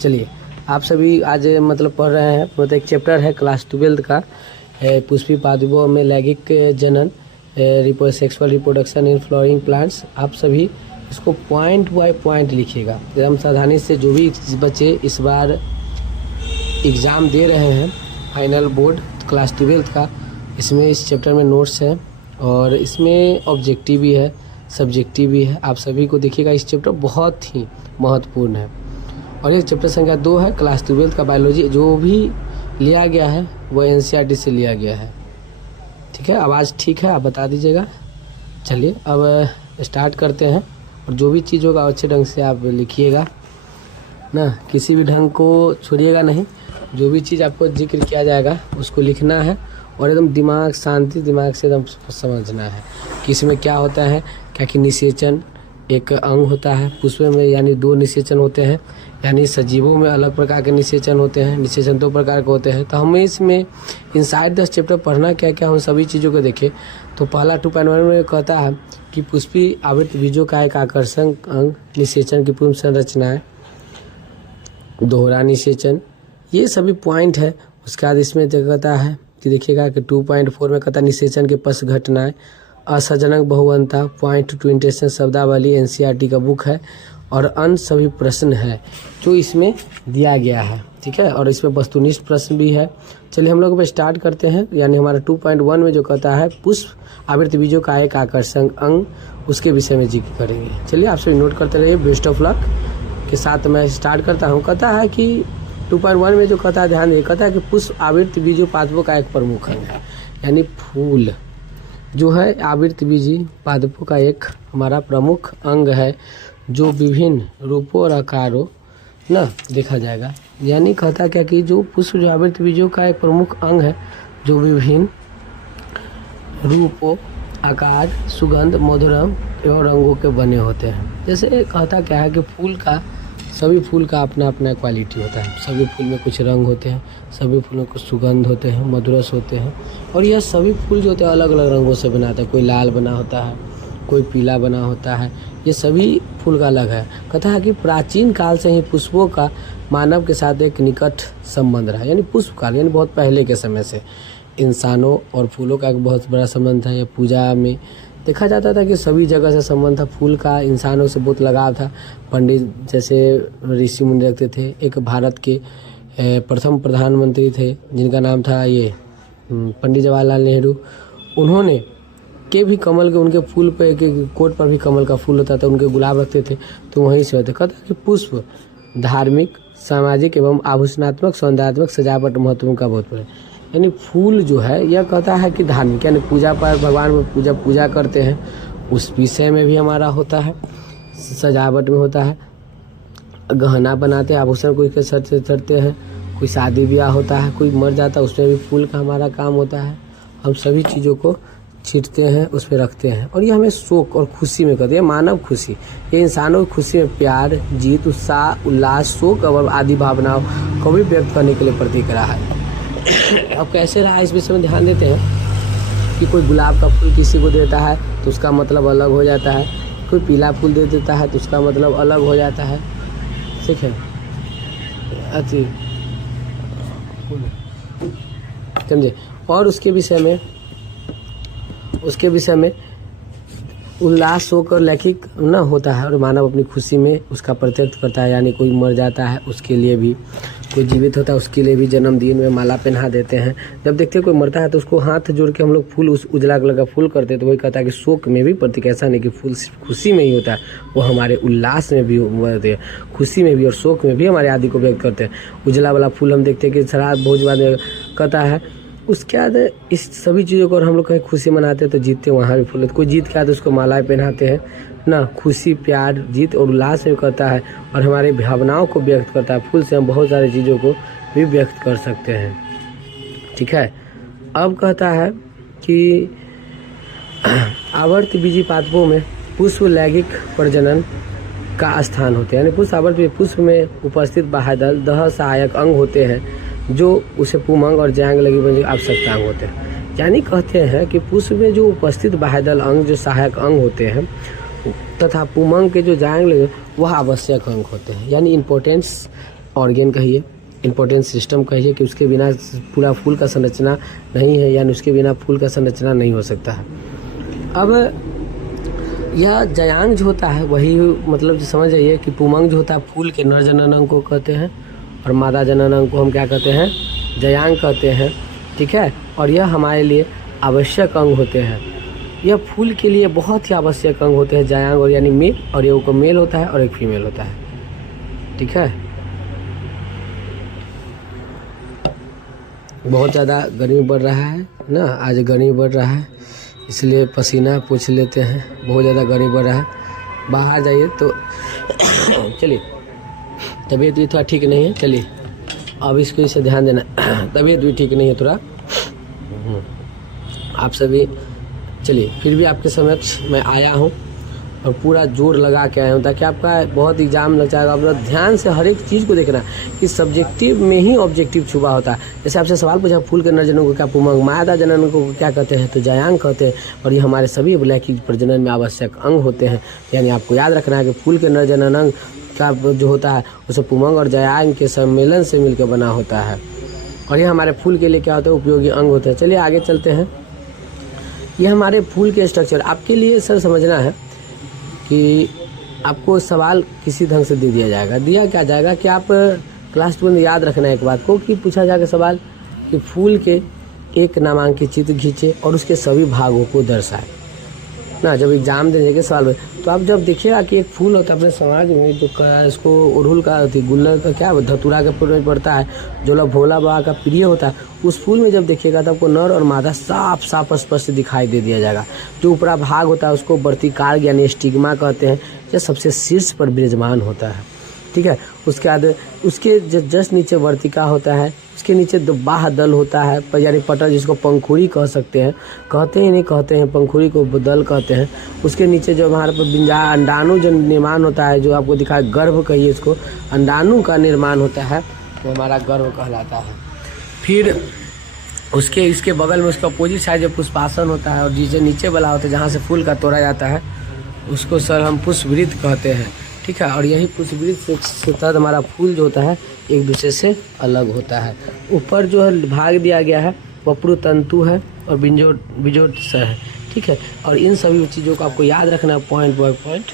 चलिए, आप सभी आज मतलब पढ़ रहे हैं, मतलब एक चैप्टर है क्लास 12 का पुष्पी पादपों में लैंगिक जनन, sexual reproduction in flowering plants. आप सभी इसको पॉइंट बाय पॉइंट लिखिएगा। एकदम सावधानी से। जो भी बच्चे इस बार एग्ज़ाम दे रहे हैं फाइनल बोर्ड क्लास 12 का, इसमें इस चैप्टर में नोट्स हैं और इसमें ऑब्जेक्टिव भी है, सब्जेक्टिव भी है। आप सभी को देखिएगा, इस चैप्टर बहुत ही महत्वपूर्ण है। और ये चैप्टर संख्या 2 है क्लास 12 का बायोलॉजी। जो भी लिया गया है वो एनसीईआरटी से लिया गया है। ठीक है, आवाज़ ठीक है, आप बता दीजिएगा। चलिए अब स्टार्ट करते हैं। और जो भी चीज़ होगा अच्छे ढंग से आप लिखिएगा ना, किसी भी ढंग को छोड़िएगा नहीं। जो भी चीज़ आपको जिक्र किया जाएगा उसको लिखना है और एकदम दिमाग शांति दिमाग से एकदम समझना है कि इसमें क्या होता है। क्या कि निषेचन एक अंग होता है पुष्प में, यानी 2 निषेचन होते हैं, यानी सजीवों में अलग प्रकार के निषेचन होते हैं। निषेचन 2 प्रकार के होते हैं। तो हमें इसमें इनसाइड द चैप्टर पढ़ना क्या क्या, हम सभी चीज़ों को देखें। तो पहला 2.1 में कहता है कि पुष्पी आवृत बीजों का एक आकर्षण अंग निषेचन की पूर्ण संरचनाएं, दोहरा निषेचन, ये सभी पॉइंट है। उसके बाद इसमें कहता है कि देखिएगा कि 2.4 में कहता है निषेचन के पश्च घटनाएं, असंजनक बहुवनता, पॉइंट टू इंटेंशन शब्दावली, एनसीईआरटी का बुक है और अन्य सभी प्रश्न है जो इसमें दिया गया है। ठीक है, और इसमें वस्तुनिष्ठ प्रश्न भी है। चलिए हम लोग स्टार्ट करते हैं। यानी हमारा 2.1 में जो कहता है पुष्प आवृत बीजों का एक आकर्षण अंग, उसके विषय में जिक्र करेंगे। चलिए आप सभी नोट करते रहिए। बेस्ट ऑफ लक के साथ मैं स्टार्ट करता हूँ। कहता है कि 2.1 में जो कहता है, ध्यान दें, कहता है कि पुष्प आवृत बीजों पादपों का एक प्रमुख अंग है। यानी फूल जो है आवृत बीजी पादपों का एक हमारा प्रमुख अंग है, जो विभिन्न रूपों और आकारों ना देखा जाएगा। यानी कहता क्या कि जो पुष्प जो आवृत बीजों का एक प्रमुख अंग है, जो विभिन्न रूपों, आकार, सुगंध, मधुरम एवं रंगों के बने होते हैं। जैसे कहता क्या है कि फूल का, सभी फूल का अपना अपना क्वालिटी होता है। सभी फूल में कुछ रंग होते हैं, सभी फूल में कुछ सुगंध होते हैं, मधुरस होते हैं। और यह सभी फूल जो होते हैं अलग अलग रंगों से बनाते हैं। कोई लाल बना होता है, कोई पीला बना होता है। ये सभी फूल का अलग है। कहता है कि प्राचीन काल से ही पुष्पों का मानव के साथ एक निकट संबंध रहा। यानी पुष्प काल यानी बहुत पहले के समय से इंसानों और फूलों का एक बहुत बड़ा संबंध था। यह पूजा में देखा जाता था कि सभी जगह से संबंध था। फूल का इंसानों से बहुत लगाव था। पंडित जैसे ऋषि मुनि रखते थे। एक भारत के प्रथम प्रधानमंत्री थे जिनका नाम था ये पंडित जवाहरलाल नेहरू। उन्होंने के भी कमल के, उनके फूल पे के कोट पर भी कमल का फूल होता था, उनके गुलाब रखते थे, तो वहीं से होते। कहता कि पुष्प धार्मिक, सामाजिक एवं आभूषणात्मक, सौंदर्यात्मक सजावट महत्व का बहुत बड़ा। यानी फूल जो है यह कहता है कि धार्मिक, यानी पूजा पर भगवान में पूजा करते हैं, उस विषय में भी हमारा होता है। सजावट में होता है, गहना बनाते हैं, आभूषण कोई के सर से चढ़ते हैं, कोई शादी ब्याह होता है, कोई मर जाता है, उसमें भी फूल का हमारा काम होता है। हम सभी चीज़ों को छींटते हैं, उस पर रखते हैं। और ये हमें शोक और खुशी में करते हैं। मानव खुशी, ये इंसानों की खुशी में प्यार, जीत, उत्साह, उल्लास, शोक और आदि भावनाओं को भी व्यक्त करने के लिए प्रतीक रहा है। अब कैसे रहा इस विषय में ध्यान देते हैं कि कोई गुलाब का फूल किसी को देता है तो उसका मतलब अलग हो जाता है, कोई पीला फूल दे देता है तो उसका मतलब अलग हो जाता है। ठीक है, अच्छी समझे। और उसके विषय में उल्लास, शोक और लैखिक न होता है। और मानव अपनी खुशी में उसका प्रत्यक्ष करता है। यानी कोई मर जाता है उसके लिए भी, कोई जीवित होता है उसके लिए भी जन्मदिन में माला पहना देते हैं। जब देखते हैं कोई मरता है तो उसको हाथ जोड़ के हम लोग फूल, उस उजला कलर का फूल करते हैं। तो वही कहता है कि शोक में भी प्रतीक, ऐसा नहीं कि फूल सिर्फ खुशी में ही होता है, वो हमारे उल्लास में भी होते हैं, खुशी में भी और शोक में भी हमारे आदि को व्यक्त करते हैं। उजला वाला फूल हम देखते हैं कि शराब भोज बाद में कहता है। उसके बाद इस सभी चीज़ों को और हम लोग कहीं खुशी मनाते हैं तो जीतते वहाँ भी फूल, कोई जीत के आते उसको मालाएं पहनाते हैं ना। खुशी, प्यार, जीत और उल्लास में करता है और हमारी भावनाओं को व्यक्त करता है। फूल से हम बहुत सारी चीज़ों को भी व्यक्त कर सकते हैं। ठीक है, अब कहता है कि आवर्त बीजी पादपों में पुष्प लैंगिक प्रजनन का स्थान होते हैं। यानी पुष्प में उपस्थित बाह्यदल दह सहायक अंग होते हैं, जो उसे पुमंग और जांग लगी आवश्यकता अंग होते हैं। यानी कहते हैं कि पुष्प में जो उपस्थित बाह्यदल अंग जो सहायक अंग होते हैं तथा पुमंग के जो जांग लगे वह आवश्यक अंग होते हैं। यानी इम्पोर्टेंस ऑर्गेन कहिए, इम्पोर्टेंट सिस्टम कहिए कि उसके बिना पूरा फूल का संरचना नहीं है, यानी उसके बिना फूल का संरचना नहीं हो सकता है। अब यह जयांग जो होता है वही मतलब जो समझ जाइए कि पुमंग जो होता है फूल के नर जनन अंग को कहते हैं और मादा जनन अंग को हम क्या कहते हैं, जयांग कहते हैं। ठीक है, और यह हमारे लिए आवश्यक अंग होते हैं। यह फूल के लिए बहुत ही आवश्यक अंग होते हैं जयांग, और यानी मेल, और ये को मेल होता है और एक फीमेल होता है। ठीक है, बहुत ज़्यादा गर्मी बढ़ रहा है ना, आज गर्मी बढ़ रहा है इसलिए पसीना पोंछ लेते हैं, बहुत ज़्यादा गर्मी बढ़ रहा है, बाहर जाइए तो चलिए, तबीयत भी थोड़ा ठीक नहीं है, चलिए अब इसको इसे ध्यान देना, तबीयत भी ठीक नहीं है थोड़ा, आप सभी चलिए, फिर भी आपके समक्ष मैं आया हूँ और पूरा जोर लगा के आया हूँ ताकि आपका बहुत एग्जाम लग जाएगा। आप ध्यान से हर एक चीज़ को देखना कि सब्जेक्टिव में ही ऑब्जेक्टिव छुपा होता है। जैसे आपसे सवाल पूछा फूल के नर जनन को क्या पुमंग, मादा जनन को क्या कहते हैं, तो जयांग कहते हैं, और ये हमारे सभी लैंगिक प्रजनन में आवश्यक अंग होते हैं। यानी आपको याद रखना है कि फूल के नर जनन अंग का जो होता है उसे पुमंग और जयांग के सम्मेलन से मिलकर बना होता है, और ये हमारे फूल के लिए क्या होता है, उपयोगी अंग होते हैं। चलिए आगे चलते हैं। ये हमारे फूल के स्ट्रक्चर आपके लिए सर समझना है कि आपको सवाल किसी ढंग से दे दिया जाएगा, दिया क्या जाएगा कि आप क्लास 2 में याद रखना है एक बात को कि पूछा जाएगा सवाल कि फूल के एक नामांकित चित्र खींचे और उसके सभी भागों को दर्शाए ना। जब एग्जाम देने के सवाल में तो आप जब देखिएगा कि एक फूल होता है अपने समाज में, जो इसको उड़हुल का गुल्लर का क्या धतूरा के पेड़ में पड़ता है, जो लोग भोला बाबा का प्रिय होता है, उस फूल में जब देखिएगा तो आपको नर और मादा साफ साफ स्पष्ट दिखाई दे दिया जाएगा। जो ऊपरा भाग होता है उसको वर्तिकाल यानी स्टिग्मा कहते हैं, जो सबसे शीर्ष पर विराजमान होता है। ठीक है, उसके बाद उसके जस्ट नीचे वर्तिका होता है, उसके नीचे बाह दल होता है, यानी पटर जिसको पंखुड़ी कह सकते हैं, कहते ही नहीं कहते हैं, पंखुड़ी को दल कहते हैं। उसके नीचे जो हमारे पर बिंजा अंडाणु जो निर्माण होता है, जो आपको दिखा गर्भ कहिए इसको, अंडाणु का निर्माण होता है तो हमारा गर्भ कहलाता है। फिर उसके इसके बगल में उसका अपोजिट साइड जो पुष्पासन होता है, और जिसे नीचे वाला होता है जहाँ से फूल का तोड़ा जाता है उसको सर हम पुष्पवृत्त कहते हैं। ठीक है, और यही पुष्पवृत्त से तद हमारा फूल जो होता है एक दूसरे से अलग होता है। ऊपर जो है भाग दिया गया है वप्रू तंतु है और बिजोट सर है। ठीक है, और इन सभी चीज़ों को आपको याद रखना है पॉइंट बाय पॉइंट,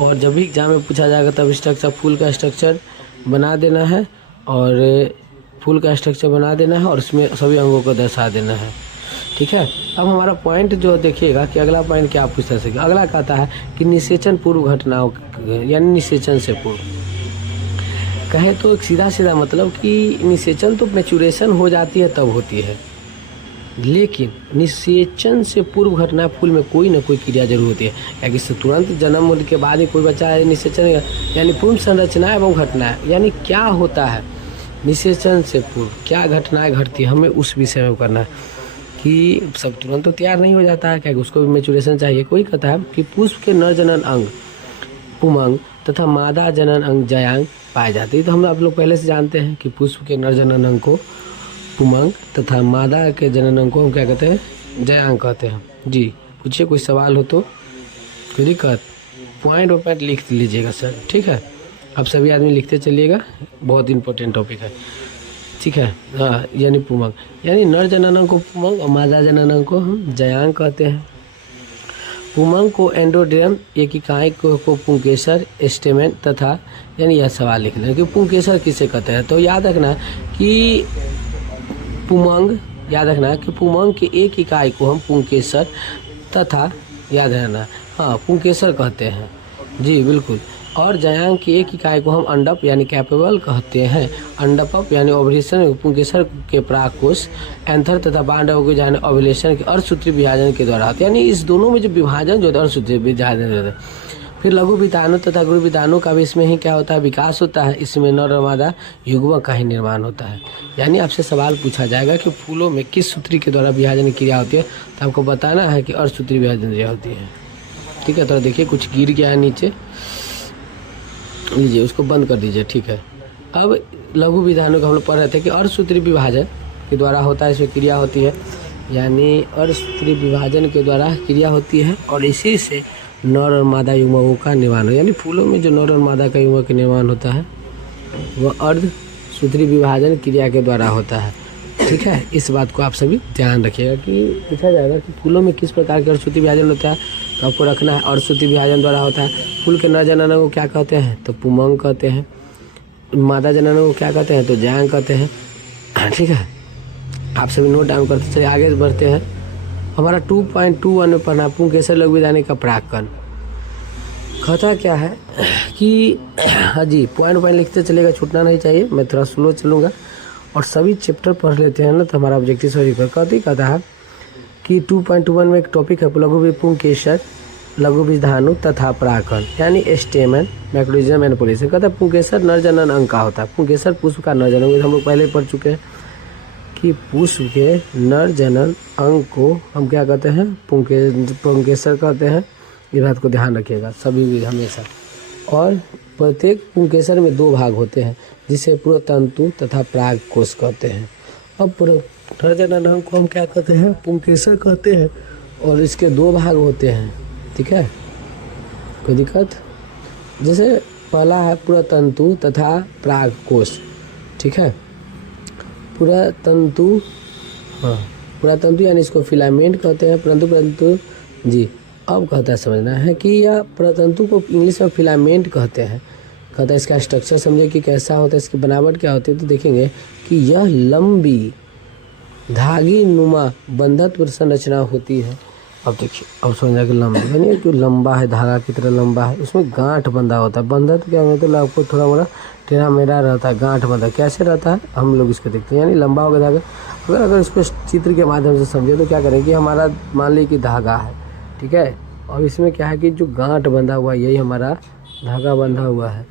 और जब भी एग्जाम में पूछा जाएगा तब स्ट्रक्चर फूल का स्ट्रक्चर बना देना है, और फूल का स्ट्रक्चर बना देना है और उसमें सभी अंगों को दर्शा देना है। ठीक है, अब हमारा पॉइंट जो देखिएगा कि अगला पॉइंट क्या आप पूछ सके। अगला कहता है कि निषेचन पूर्व घटनाओं यानी निषेचन से पूर्व, कहे तो सीधा सीधा मतलब कि निषेचन तो मैच्योरेशन हो जाती है तब होती है, लेकिन निषेचन से पूर्व घटना फूल में कोई ना कोई क्रिया जरूर होती है। क्योंकि तुरंत जन्म होने के बाद ही कोई बच्चा निषेचन यानी पूर्व संरचना एवं घटना, यानी क्या होता है निषेचन से पूर्व क्या घटनाएं घटती है, हमें उस विषय में करना है कि सब तुरंत तो तैयार नहीं हो जाता है, क्या उसको भी मैच्योरेशन चाहिए। कोई कहता है कि पुष्प के नर जनन अंग पुमंग तथा मादा जनन अंग जयांग पाए जाते हैं। तो हम आप लोग पहले से जानते हैं कि पुष्प के नर जनन अंग को पुमंग तथा मादा के जनन अंग को हम क्या कहते हैं, जयांग कहते हैं। जी पूछिए, कोई सवाल हो तो, कोई दिक्कत, पॉइंट बाय पॉइंट लिख लीजिएगा सर। ठीक है, आप सभी आदमी लिखते चलिएगा, बहुत इंपॉर्टेंट टॉपिक है। ठीक है, हाँ, यानी पुमंग यानी नर जनन को पुमंग और मादा जनन को हम जयांग कहते हैं। पुमंग को एंडोड्रम एक इकाई को पुंकेसर स्टेमेन तथा, यानी यह सवाल लिख लें कि पुंकेसर किसे कहते हैं। तो याद रखना कि पुमंग, याद रखना कि पुमंग की एक इकाई को हम पुंकेसर तथा, याद रहना, हाँ पुंकेसर कहते हैं। जी बिल्कुल, और जयांग की एक इकाई को हम अंडप यानी कैपेबल कहते हैं। अंडपप यानी ओवुलेशन पुंकेसर के प्राकोष एंथर तथा बांडव को जाने ओवुलेशन के अर्धसूत्री विभाजन के द्वारा होते हैं। यानी इस दोनों में जो विभाजन जो अर्धसूत्री विभाजन होता है। फिर लघु विताणु तथा गुरु विताणु का भी इसमें ही क्या होता है, विकास होता है। इसमें नर और मादा युग्मक का ही निर्माण होता है। यानी आपसे सवाल पूछा जाएगा कि फूलों में किस सूत्री के द्वारा विभाजन क्रिया होती है, तो आपको बताना है कि अर्धसूत्री विभाजन क्रिया होती है। ठीक है, तो देखिए कुछ गिर गया है नीचे, लीजिए उसको बंद कर दीजिए। ठीक है, अब लघु विधानों को हम लोग पढ़ रहे थे कि अर्धसूत्री विभाजन के द्वारा होता है, इसमें क्रिया होती है, यानी अर्धसूत्री विभाजन के द्वारा क्रिया होती है, और इसी से नर और मादा युग्मकों का निर्माण हो, यानी फूलों में जो नर और मादा का युग्मक का निर्माण होता है वह अर्ध सूत्री विभाजन क्रिया के द्वारा होता है। ठीक है, इस बात को आप सभी ध्यान रखिएगा कि पूछा जाएगा कि फूलों में किस प्रकार के अर्धसूत्री विभाजन होता है, तो आपको रखना है अर्धसूत्री विभाजन द्वारा होता है। फूल के नर जनन को क्या कहते हैं, तो पुमंग कहते हैं। मादा जनन को क्या कहते हैं, तो जांग कहते हैं। ठीक है, आप सभी नोट डाउन करते चलिए, आगे बढ़ते हैं। हमारा 2.21 में पढ़ना पुंकेसर लघु विधानी का प्राक्कन। कहता क्या है कि हाँ जी, पॉइंट लिखते चलेगा, छूटना नहीं चाहिए। मैं थोड़ा स्लो चलूँगा और सभी चैप्टर पढ़ लेते हैं ना, तो हमारा ऑब्जेक्टिव सॉरी कहता है कि 2.21 में एक टॉपिक है पुंकेसर लघु बीजधानु तथा प्राक्कन, यानी स्टेमन मैक्रोरिज्म एंड पोलिनेशन। कहता है पुंकेसर नर जनन अंग का होता है। पुंकेसर पुष्प का नर जनन, हम लोग पहले पढ़ चुके हैं कि पुष्प के नर जनन अंग को हम क्या कहते हैं, पुंकेसर कहते हैं। ये बात को ध्यान रखिएगा सभी भी हमेशा। और प्रत्येक पुंकेसर में 2 भाग होते हैं, जिसे पुरोतंतु तथा प्रागकोश कहते हैं। अब नर जनन अंग को हम क्या कहते हैं, पुंकेसर कहते हैं, और इसके 2 भाग होते हैं। ठीक है, कोई दिक्कत? जैसे पहला है पुरोतंतु तथा प्रागकोश। ठीक है, पुरातंतु, हाँ पुरातंतु यानी इसको फिलामेंट कहते हैं, परंतु जी। अब कहता है समझना है कि यह पुरातंतु को इंग्लिश में फिलामेंट कहते हैं। कहता है इसका स्ट्रक्चर समझिए कि कैसा होता है, इसकी बनावट क्या होती है, तो देखेंगे कि यह लंबी धागी नुमा बंधत्व संरचना होती है। अब देखिए, अब समझना कि लंबी यानी कि लंबा है, धागा की तरह लंबा है, उसमें गांठ बंधा होता है। बंधत्व क्या होता है, आपको थोड़ा मोड़ा टेढ़ा मेढ़ा रहता है, गांठ बंधा कैसे रहता है, हम लोग इसको देखते हैं, यानी लंबा होगा धागा। अगर इसको चित्र के माध्यम से समझे तो क्या करें कि हमारा मान लीजिए कि धागा है, ठीक है, और इसमें क्या है कि जो गांठ बंधा हुआ है यही हमारा धागा बंधा हुआ है।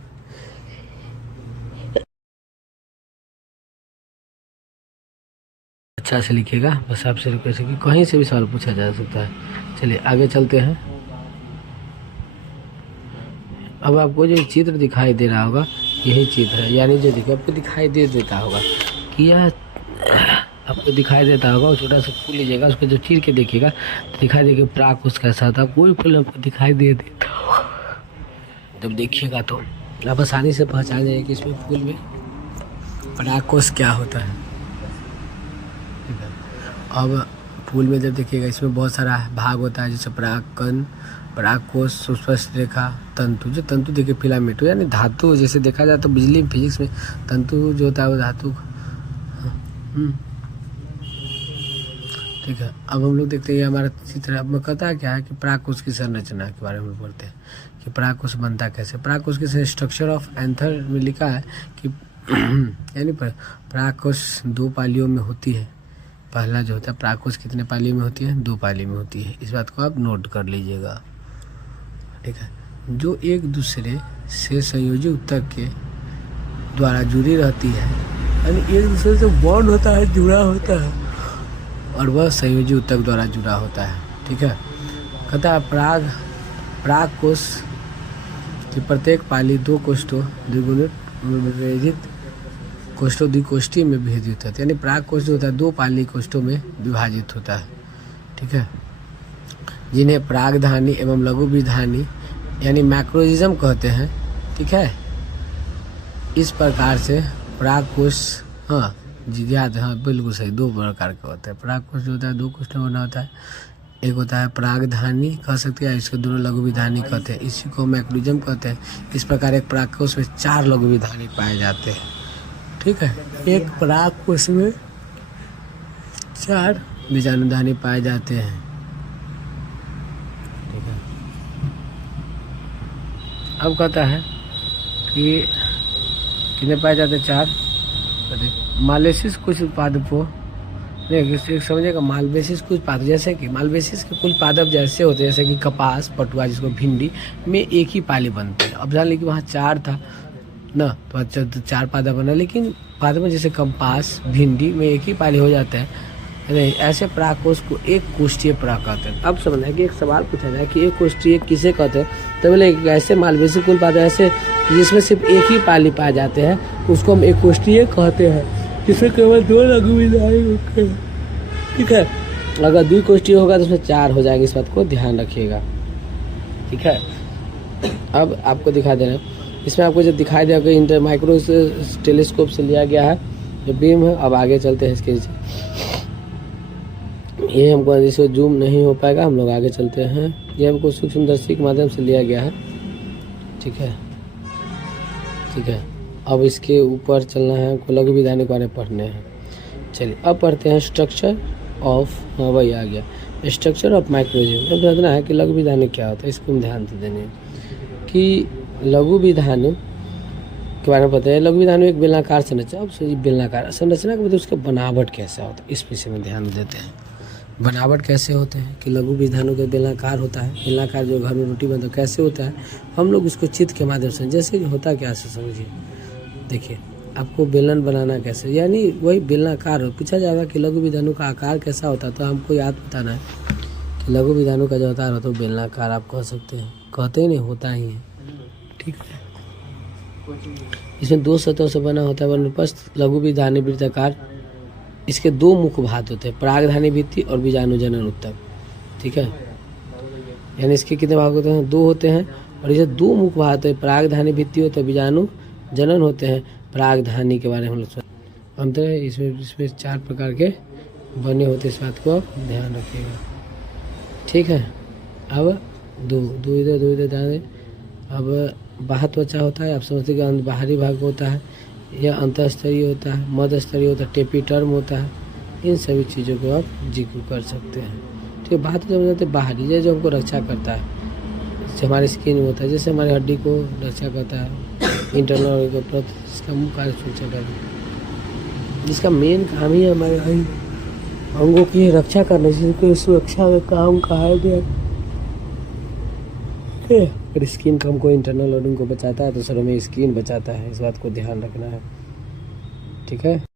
अच्छा से लिखिएगा, बस आपसे रिक्वेस्ट है कि कहीं से भी सवाल पूछा जा सकता है। चलिए आगे चलते हैं। अब आपको जो चित्र दिखाई दे रहा होगा यही चित्र है, यानी जो देखिए आपको दिखाई दे देता होगा कि यह आपको दिखाई देता होगा, और छोटा सा फूल लीजिएगा, उसको जो चीर के देखिएगा तो दिखाई देगा प्रागकोश कैसा था। कोई फूल आपको दिखाई दे देता होगा, जब देखिएगा तो आप आसानी से पहचान जाएंगे कि इसमें फूल में प्रागकोश क्या होता है। अब फूल में जब देखिएगा इसमें बहुत सारा भाग होता है, जैसे परागकण, परागकोश, सुस्पष्ट रेखा, तंतु। जो तंतु देखिए फिलामेंट यानी धातु, जैसे देखा जाए तो बिजली फिजिक्स में तंतु जो होता है वो धातु। ठीक है, अब हम लोग देखते हैं हमारा चित्र। अब मैं कहता है क्या है कि परागकोश की संरचना के बारे में पढ़ते हैं कि परागकोश बनता कैसे। परागकोश की स्ट्रक्चर ऑफ एंथर में लिखा है कि यानी परागकोश 2 पालियों में होती है। पहला जो होता है परागकोश कितने पाली में होती है, 2 पाली में होती है। इस बात को आप नोट कर लीजिएगा। ठीक है, जो एक दूसरे से संयोजी ऊतक के द्वारा जुड़ी रहती है, यानी एक दूसरे से बॉन्ड होता है, जुड़ा होता है, और वह संयोजी ऊतक द्वारा जुड़ा होता है। ठीक है, कहता है परागकोश की प्रत्येक पाली 2 कोष्ठों द्विगुणित कोष्ठों द्विकोष्ठी में विभाजित होता है। यानी परागकोश जो होता है 2 पाली कोष्ठों में विभाजित होता है। ठीक है, जिन्हें प्रागधानी एवं लघु बीजधानी यानी मैक्रोरिज्म कहते हैं। ठीक है, इस प्रकार से परागकोश, हाँ जी याद, हाँ बिल्कुल सही, 2 प्रकार का होता है। परागकोश जो होता है 2 कोष्ठों में बना होता है। एक होता है प्रागधानी कह सकते हैं, इसको दोनों लघु बीजधानी कहते हैं, इसी को मैक्रोरिज्म कहते हैं। इस प्रकार एक परागकोश में 4 लघु बीजधानी पाए जाते हैं। ठीक है, एक परागकोश में 4 बीजाणुधानी पाए जाते हैं। ठीक है, अब कहता है कि कितने पाए जाते हैं, 4। मालवेसिस कुछ उत्पादकों नहीं समझेगा, मालवेसिस कुछ पादप, जैसे कि मालवेसिस के कुल पादप जैसे होते हैं, जैसे कि कपास, पटुआ जिसको भिंडी में एक ही पाली बनते हैं। अब जान ली कि वहाँ 4 था ना, तो 4 पादप बना, लेकिन पादप में जैसे कपास, भिंडी में एक ही पाली हो जाता है। नहीं, ऐसे परागकोश को एक कोष्ठीय पराग कहते हैं। अब समझना है कि एक सवाल पूछा जाए कि एक कोष्ठीय किसे कहते हैं, तो बोले ऐसे मालवेसी कुल पादप ऐसे जिसमें सिर्फ एक ही पाली पाए जाते हैं उसको हम एक कोष्ठीय कहते हैं, जिसमें केवल 2 लघु बीजधानी होते हैं। ठीक है, अगर द्विकोष्ठीय होगा तो उसमें 4 हो जाएंगे, इस बात को ध्यान रखिएगा। ठीक है, अब आपको दिखा दे रहे हैं इसमें आपको जो दिखाई देगा कि इंटर माइक्रो टेलीस्कोप से लिया गया है जो बीम है। अब आगे चलते हैं इसके नीचे, ये हमको इसको जूम नहीं हो पाएगा, हम लोग आगे चलते हैं। ये हमको सूक्ष्मदर्शी के माध्यम से लिया गया है, ठीक है ठीक है। अब इसके ऊपर चलना है, हमको लघु विधानों के बारे में पढ़ने हैं। चलिए अब पढ़ते हैं स्ट्रक्चर ऑफ, हाँ वही आ गया, स्ट्रक्चर ऑफ माइक्रोजीव। अब समझना है कि लघु विधान क्या होता है, इसको हम ध्यान से देने कि लघु विधान के बारे में पता है। लघु विधान में एक बेलनाकार संरचना, अब बेलनाकार संरचना का मतलब उसका बनावट कैसा होता है, इस विषय में ध्यान देते हैं। बनावट कैसे होते हैं कि लघु विधानों का बेलनाकार होता है, बेलनाकार जो घर में रोटी बनता है कैसे होता है, हम लोग उसको चित्र के माध्यम से, जैसे कि होता क्या से समझिए। देखिए आपको बेलन बनाना कैसे, यानी वही बेलनाकार हो। पूछा जाएगा कि लघु विधानों का आकार कैसा होता है, तो हमको याद बताना है कि लघु विधानों का जो आकार होता है बेलनाकार आप कह सकते हैं, कहते ही नहीं होता ही है, ठीक है। इसमें 2 सतहों से बना होता है वनप्रस्थ लघु विधानी वृत्ताकार। इसके 2 मुख्य भाग होते हैं, परागधानी भित्ति और बीजाणुजनन ऊतक, ठीक है। यानी इसके कितने भाग होते हैं, 2 होते हैं। और ये 2 मुख्य भाग होते हैं, परागधानी भित्ति होते हैं, बीजाणुजनन होते हैं। परागधानी के बारे में हम लोग अंतर है, इसमें 4 प्रकार के बने होते हैं, इस बात को ध्यान रखिएगा, ठीक है। अब दो इधर ध्यान दें। अब बाह्य त्वचा होता है, आप समझते हैं बाहरी भाग होता है, यह अंतःस्तरीय होता है, मध्य स्तरीय होता है, टेपिटर्म होता है। इन सभी चीज़ों को आप जिक्र कर सकते हैं, ठीक है। बात समझ जाते हैं बाहरी, ये जो हमको रक्षा करता है, जैसे हमारी स्किन में होता है, जैसे हमारी हड्डी को रक्षा करता है, इंटरनल इसका मुख्य कार्य सुरक्षा करना, जिसका मेन काम ही हमारे अंगों की रक्षा करना, जिसको सुरक्षा का काम कहा गया। अगर स्किन का हमको इंटरनल ऑर्गन को बचाता है तो सर हमें स्किन बचाता है, इस बात को ध्यान रखना है, ठीक है।